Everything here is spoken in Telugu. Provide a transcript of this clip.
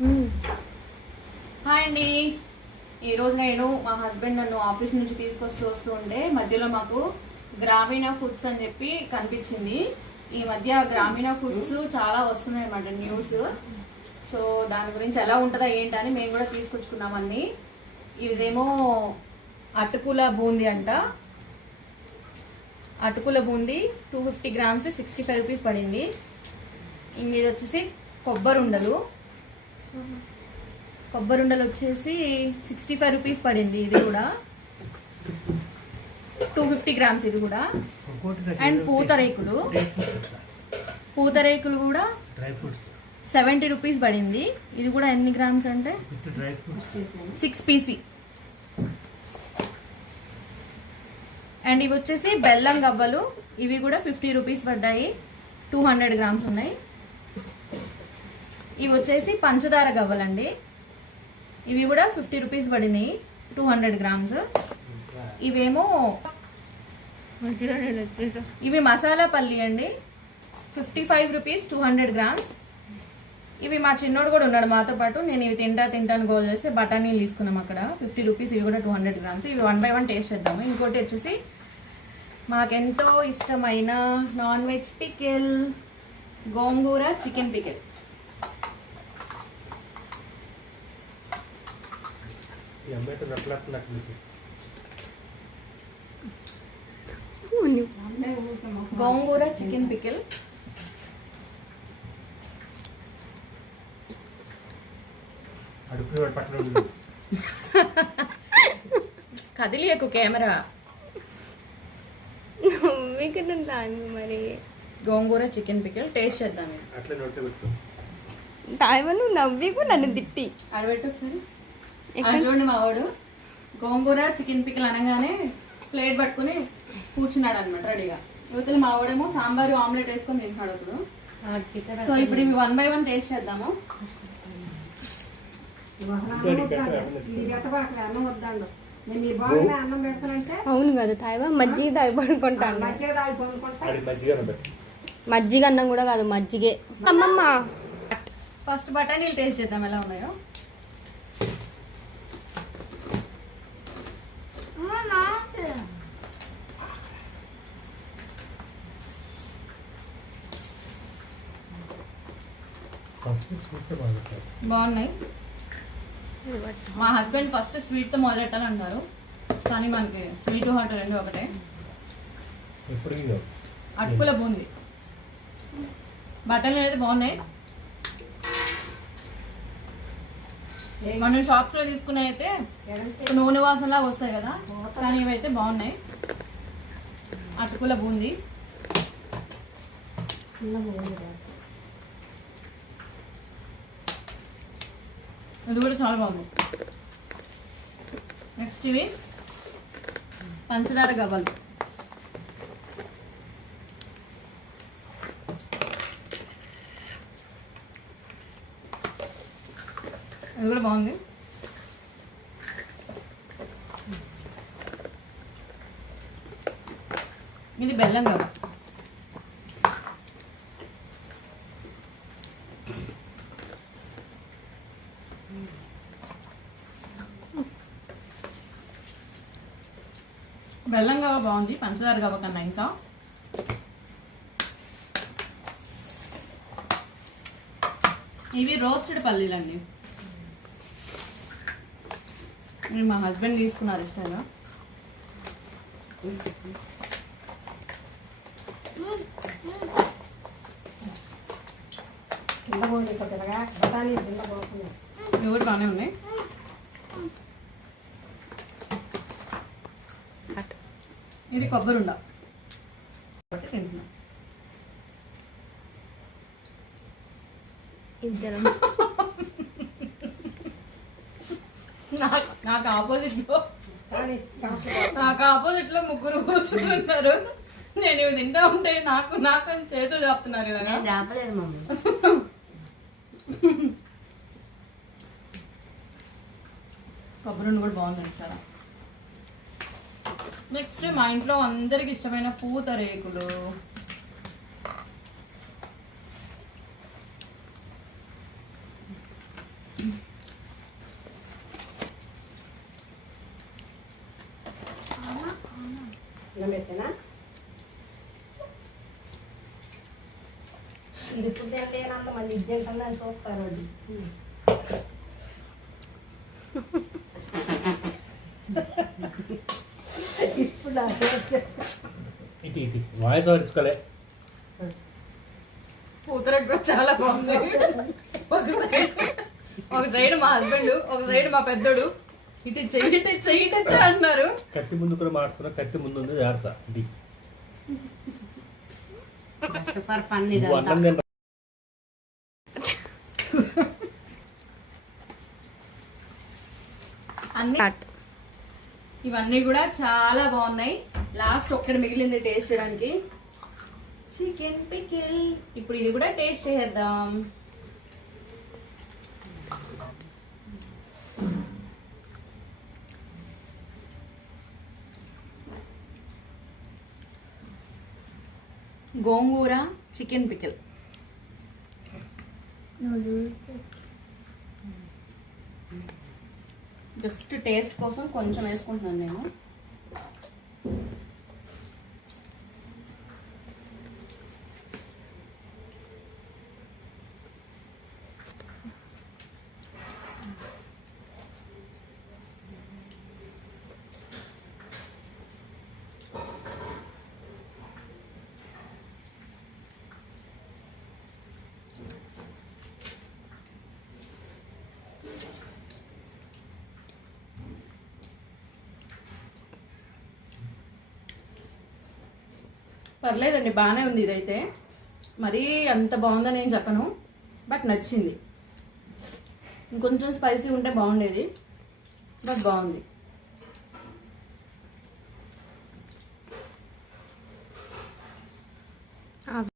హాయ్ అండి. ఈరోజు నేను మా హస్బెండ్ నన్ను ఆఫీస్ నుంచి తీసుకొస్తూ వస్తూ ఉంటే మధ్యలో మాకు గ్రామీణ ఫుడ్స్ అని చెప్పి కనిపించింది. ఈ మధ్య గ్రామీణ ఫుడ్స్ చాలా వస్తున్నాయి అన్నమాట న్యూస్. సో దాని గురించి ఎలా ఉంటుందా ఏంటని మేము కూడా తీసుకొచ్చుకున్నామన్నీ ఇదేమో అటుకుల బూందీ అంట. అటుకుల boondi two fifty grams sixty five rupees పడింది. ఇంక ఇది వచ్చేసి కొబ్బరి ఉండలు. కొబ్బరి ఉండలు వచ్చేసి సిక్స్టీ ఫైవ్ రూపీస్ పడింది ఇది కూడా. టూ ఫిఫ్టీ గ్రామ్స్ ఇది కూడా. అండ్ పూతరేకులు పూతరేకులు కూడా డ్రై ఫ్రూట్స్ సెవెంటీ రూపీస్ పడింది. ఇది కూడా ఎన్ని గ్రామ్స్ అంటే? సిక్స్ పీసీ అండ్ ఇవి వచ్చేసి బెల్లం గవ్వలు. ఇవి కూడా ఫిఫ్టీ రూపీస్ పడ్డాయి. టూ హండ్రెడ్ గ్రామ్స్ ఉన్నాయి. ఇవి వచ్చేసి పంచదార గవ్వలండి. ఇవి కూడా ఫిఫ్టీ రూపీస్ పడినాయి టూ హండ్రెడ్ గ్రామ్స్. ఇవేమో ఇవి మసాలా పల్లి అండి fifty five rupees two hundred grams. ఇవి మా చిన్నోడు కూడా ఉన్నాడు మాతో పాటు నేను ఇవి తింటా తింటాను గోల్ చేస్తే బఠానీలు తీసుకున్నాం అక్కడ ఫిఫ్టీ రూపీస్ ఇవి కూడా టూ హండ్రెడ్ గ్రామ్స్. ఇవి వన్ బై వన్ టేస్ట్ చేద్దాము. ఇంకోటి వచ్చేసి మాకెంతో ఇష్టమైన non veg pickle gongura chicken pickle ఈ అమ్మాయి నట్లాడుతున్నట్టు నుంచి గోంగూర చికెన్ పికిల్. కదిలియకు కెమెరా. రాను మరి? గోంగూర చికెన్ పికిల్ టేస్ట్ చేద్దాం. అట్లే నోట్లో పెట్టు. నవ్వికు నన్ను తిట్టి. ఆడబెట్టు ఒకసారి. చూడండి మా వాడు. గోంగూర చికెన్ పికిల్ అనగానే ప్లేట్ పట్టుకుని కూర్చున్నాడు అనమాట రెడీగా. యువతల మా వాడేమో సాంబారు ఆమ్లెట్ వేసుకొని తింటున్నాడు ఇప్పుడు సో ఇప్పుడు ఇవి వన్ బై వన్ టేస్ట్ చేద్దాము. అవును కదా తాయివా మజ్జిగ తాగి పడుకుంటాను మజ్జిగ అన్నం కూడా కాదు మజ్జిగే. అమ్మమ్మ! ఫస్ట్ బఠానీలు టేస్ట్ చేద్దాం ఎలా ఉన్నాయో ఫస్ట్ స్వీట్ బాగుంటుంది బాగున్నాయి. మా హస్బెండ్ ఫస్ట్ స్వీట్తో మొదలెట్టాలన్నారు కానీ మనకి స్వీట్ హాట్ రెండు ఒకటే? అటుకుల బూంది. బట్టలు అయితే బాగున్నాయి? మనం షాప్స్లో తీసుకునే అయితే నూనె వాసనలాగా వస్తాయి కదా. కానీ ఇవైతే బాగున్నాయి. అటుకుల బూంది. ఇది కూడా చాలా బాగుంది. నెక్స్ట్ ఇవి పంచదార గవ్వలు. ఇది కూడా బాగుంది. ఇది బెల్లం కదా బెల్లం గవ్వ బాగుంది పంచదార గవ్వ కన్నా ఇంకా. ఇవి రోస్టెడ్ పల్లీలండి. ఇవి మా హస్బెండ్ తీసుకున్నారు ఇష్టంగా. ఇవి కూడా బాగానే ఉన్నాయి. ఇది కొబ్బరి ఉండ కాబట్టి తింటున్నా. ఇద్దరం నాకు నాకు ఆపోజిట్లో నాకు ఆపోజిట్లో ముగ్గురు కూర్చున్నారు నేను ఇవి తింటా ఉంటే నాకు నాకు చేతులు చెప్తున్నారు కదా. రాపలేదు మమ్మీ. కొబ్బరి కూడా బాగుందండి చాలా. నెక్స్ట్ మా ఇంట్లో అందరికి ఇష్టమైన పూత రేకులు. ఇది పుట్టిన అంత మళ్ళీ ఇద్దరు కన్నా సోప్ వాయిస్ చాలా బాగుంది. ఒక సైడ్ ఒక సైడ్ మా హస్బెండ్ ఒక సైడ్ మా పెద్దోడు. ఇటు చెయ్యి ఇటు చెయ్యి అంటున్నారు. కత్తి ముందు కూడా మాడుతున్నా కత్తి ముందు ఉంది జాగ్రత్త ఇది. అన్నం ఇవన్నీ కూడా చాలా బాగున్నాయి. లాస్ట్ ఒక్కటి మిగిలింది టేస్ట్ చేయడానికి. చికెన్ పికిల్ ఇప్పుడు ఇది కూడా టేస్ట్ చేద్దాం gongura chicken pickle just taste కోసం కొంచెం వేసుకుంటున్నాను నేను. పర్లేదండి బాగానే ఉంది ఇదైతే. మరీ అంత బాగుందని నేను చెప్పను బట్ నచ్చింది. ఇంకొంచెం స్పైసీ ఉంటే బాగుండేది బట్ బాగుంది.